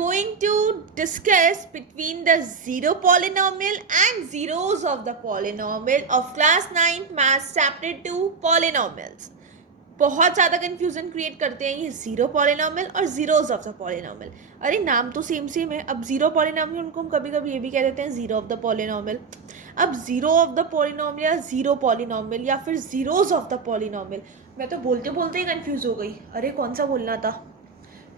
going to discuss between the zero polynomial and zeros of the polynomial of class 9th maths chapter 2 polynomials. बहुत ज़्यादा confusion create करते हैं ये zero polynomial और zeros of the polynomial. अरे नाम तो सेम सेम है. अब ज़ीरो पॉलिनॉमियल उनको हम कभी कभी ये भी कह देते हैं ज़ीरो ऑफ द पॉलिनॉमियल. अब ज़ीरो ऑफ द पॉलिनॉमियल या ज़ीरो पॉलिनॉमियल या फिर ज़ीरोज़ ऑफ द पॉलिनॉमियल, मैं तो बोलते बोलते ही कन्फ्यूज़ हो गई. अरे कौन सा बोलना था,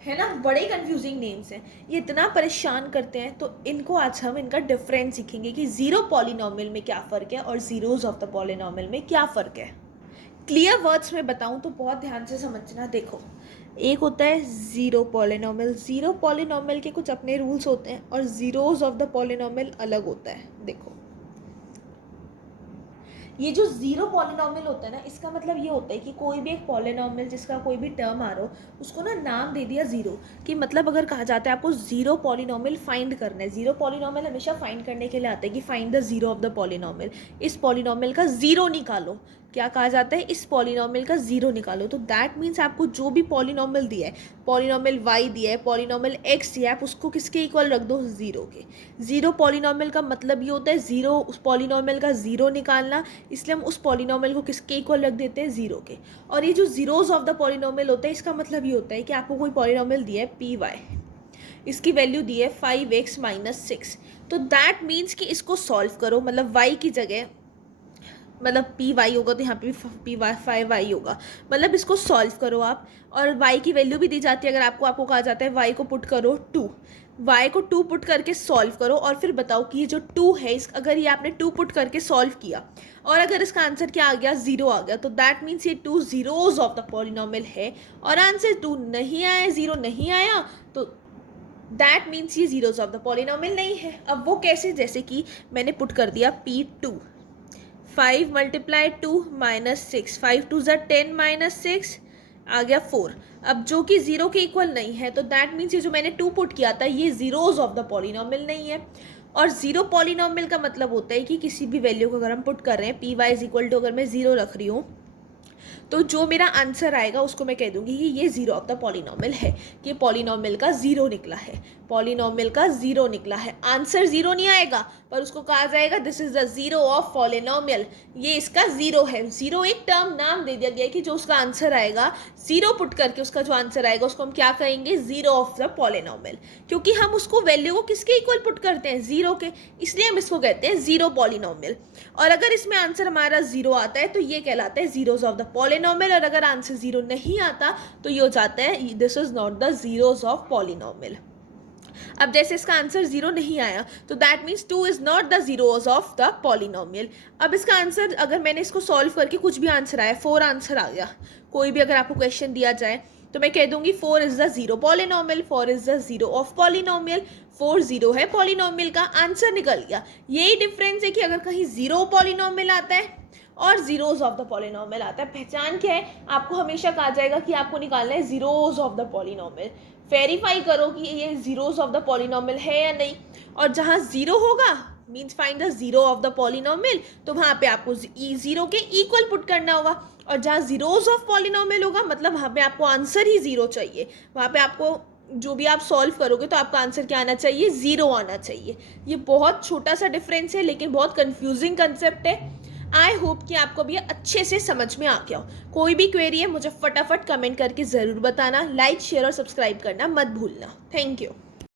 है ना. बड़े कंफ्यूजिंग नेम्स हैं, ये इतना परेशान करते हैं. तो इनको आज हम इनका डिफरेंस सीखेंगे कि ज़ीरो पॉलिनॉमियल में क्या फ़र्क है और ज़ीरोज़ ऑफ द पॉलिनॉमियल में क्या फ़र्क है. क्लियर वर्ड्स में बताऊं तो बहुत ध्यान से समझना. देखो, एक होता है ज़ीरो पॉलिनॉमियल. ज़ीरो पॉलिनॉमियल के कुछ अपने रूल्स होते हैं और ज़ीरोज़ ऑफ द पॉलिनॉमियल अलग होता है. देखो, ये जो ज़ीरो पॉलिनॉमियल होता है ना, इसका मतलब ये होता है कि कोई भी एक पॉलिनॉमियल जिसका कोई भी टर्म आ रहा हो उसको ना नाम दे दिया ज़ीरो. कि मतलब अगर कहा जाता है आपको ज़ीरो पॉलिनॉमियल फाइंड करना है, ज़ीरो पॉलिनॉमियल हमेशा फाइंड करने के लिए आता है कि find the zero of the polynomial. इस पॉलिनॉमियल का ज़ीरो निकालो. क्या कहा जाता है, इस पॉलिनॉमियल का ज़ीरो निकालो. तो दैट मीन्स आपको जो भी पॉलिनॉमियल दिया है, पॉलिनॉमियल वाई दिया है, पॉलिनॉमियल एक्स दिया है, आप उसको किसके इक्वल रख दो, ज़ीरो के. ज़ीरो पॉलिनॉमियल का मतलब ये होता है ज़ीरो, उस पॉलिनॉमियल का ज़ीरो निकालना. इसलिए हम उस पॉलिनॉमियल को किसके इक्वल रख देते हैं, ज़ीरो के. और ये जो ज़ीरोज़ ऑफ द पॉलिनॉमियल होता है, इसका मतलब ये होता है कि आपको कोई पॉलिनॉमियल दिया है पी वाई, इसकी वैल्यू दी है 5x-6. तो दैट मीन्स कि इसको सॉल्व करो. मतलब y की जगह, मतलब पी वाई होगा तो यहाँ पे भी पी वाई 5y होगा. मतलब इसको सॉल्व करो आप. और y की वैल्यू भी दी जाती है. अगर आपको कहा जाता है y को पुट करो 2, y को 2 पुट करके सॉल्व करो और फिर बताओ कि ये जो 2 है, इस अगर ये आपने 2 पुट करके सॉल्व किया और अगर इसका आंसर क्या आ गया, ज़ीरो आ गया, तो दैट मीन्स ये 2 ज़ीरोज़ ऑफ द पॉलिनॉमियल है. और आंसर 2 नहीं आया, ज़ीरो नहीं आया, तो दैट मीन्स ये ज़ीरोज़ ऑफ द पॉलिनॉमियल नहीं है. अब वो कैसे, जैसे कि मैंने पुट कर दिया P2, 5 मल्टीप्लाई 2 -6, 5 2 ज़ा 10 -6 आ गया 4. अब जो कि ज़ीरो के इक्वल नहीं है, तो दैट मीन्स ये जो मैंने 2 पुट किया था ये ज़ीरोज़ ऑफ द पॉलिनॉमियल नहीं है. और ज़ीरो पॉलिनॉमियल का मतलब होता है कि किसी भी वैल्यू को अगर हम पुट कर रहे हैं, P Y is equal to अगर मैं ज़ीरो रख रही हूँ, तो जो मेरा आंसर आएगा उसको मैं कह दूंगी कि ये ज़ीरो ऑफ द पॉलिनॉमियल है, कि पॉलिनॉमियल का ज़ीरो निकला है, पॉलिनॉमियल का ज़ीरो निकला है. आंसर ज़ीरो नहीं आएगा पर उसको कहा जाएगा this is the zero of polynomial, ये इसका ज़ीरो है. ज़ीरो एक टर्म नाम दे दिया गया है कि जो उसका आंसर आएगा, ज़ीरो पुट करके उसका जो आंसर आएगा उसको हम क्या कहेंगे, ज़ीरो ऑफ द पॉलिनॉमियल. क्योंकि हम उसको वैल्यू को किसके इक्वल पुट करते हैं, ज़ीरो के, इसलिए हम इसको कहते हैं ज़ीरो पॉलिनॉमियल. और अगर इसमें आंसर हमारा ज़ीरो आता है तो ये कहलाता है ज़ीरोज़ ऑफ द पॉलिनॉमियल. और अगर आंसर ज़ीरो नहीं आता तो ये हो जाता है this is not the zeros of polynomial. अब जैसे इसका आंसर ज़ीरो नहीं आया तो that means 2 is not the zeros of the polynomial. अब इसका आंसर, अगर मैंने इसको सॉल्व करके कुछ भी आंसर आया, 4 आंसर आ गया, कोई भी अगर आपको क्वेश्चन दिया जाए तो मैं कह दूंगी 4 is the zero polynomial, 4 is the zero of polynomial. 4 zero है पॉलिनॉमियल का, आंसर निकल गया. यही डिफरेंस है कि अगर कहीं ज़ीरो पॉलिनॉमियल आता है और ज़ीरोज़ ऑफ द पॉलिनॉमियल आता है. पहचान क्या है, आपको हमेशा कहा जाएगा कि आपको निकालना है zeros of the polynomial. Verify करो कि ये ज़ीरोज़ ऑफ द पॉलिनॉमियल है या नहीं. और जहाँ ज़ीरो होगा means find the zero of the polynomial, तो वहाँ पे आपको ज़ीरो के इक्वल पुट करना होगा. और जहाँ ज़ीरोज़ ऑफ पॉलिनॉमियल होगा मतलब वहाँ पे आपको आंसर ही ज़ीरो चाहिए. वहाँ पे आपको जो भी आप सॉल्व करोगे तो आपका आंसर क्या आना चाहिए, ज़ीरो आना चाहिए. ये बहुत छोटा सा डिफरेंस है लेकिन बहुत कंफ्यूजिंग कंसेप्ट है. आई होप कि आपको भी अच्छे से समझ में आ गया हो. कोई भी क्वेरी है मुझे फटाफट कमेंट करके ज़रूर बताना. लाइक शेयर और सब्सक्राइब करना मत भूलना. Thank you.